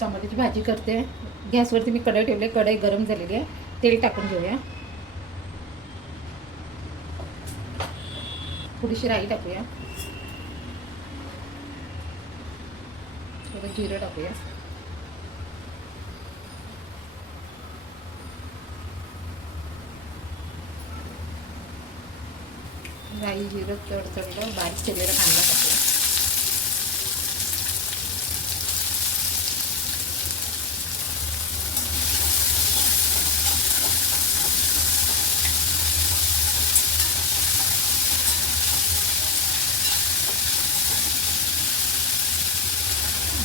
टमाट्याची भाजी करते. गॅसवरती मी कढई ठेवली कढई गरम झालेली आहे. तेल टाकून घेऊया. थोडीशी राई टाकूया. थोडं जिरं टाकूया. राई जिरं चढ चढलं बारीक केलेलं कांदा टाकूया.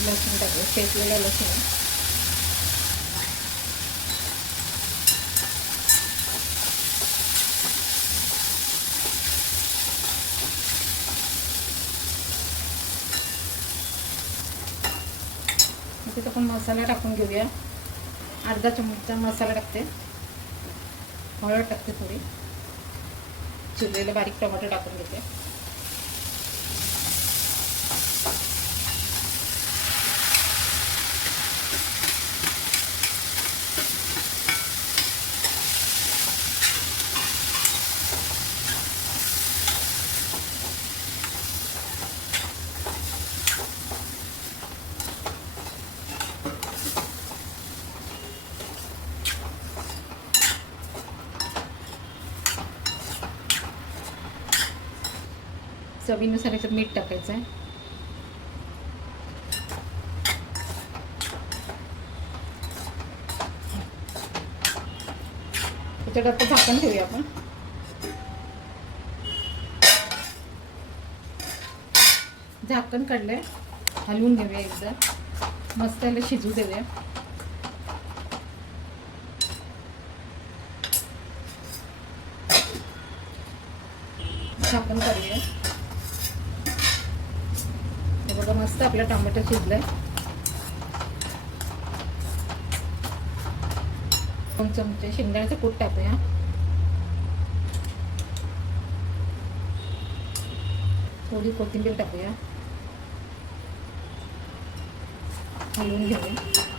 लसूण टाकू शेकलेला लसूण. तिथं पण मसाला टाकून घेऊया. अर्धा चमचा मसाला टाकते. हळद टाकते थोडी. चिरलेलं बारीक टमाटर टाकून घेते. चवीनुसार याच्यात मीठ टाकायचं आहे त्याच्यात आता झाकण ठेवूया आपण. झाकण काढलंय. हलवून घेऊया एकदा. मस्त याला शिजू देऊया. झाकण काढूया. हे बघा मस्त आपला टोमॅटो शिजलाय. दोन चमचे शेंगदाण्याचं कूट टाकूया. थोडी कोथिंबीर टाकूया. हलवून घेऊया.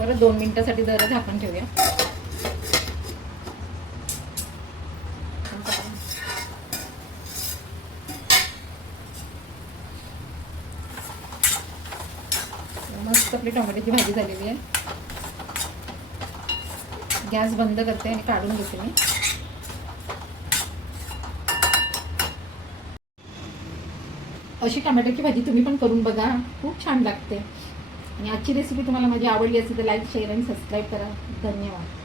परत दोन मिनिटासाठी जरा झाकण ठेवूया. मस्त आपली टोमॅटोची भाजी झालेली आहे. गॅस बंद करते आणि काढून घेते मी. अशी टोमॅटोची भाजी तुम्ही पण करून बघा. खूप छान लागते. आणि आजची रेसिपी तुम्हाला माझी आवडली असेल तर लाईक शेअर आणि सबस्क्राईब करा. धन्यवाद.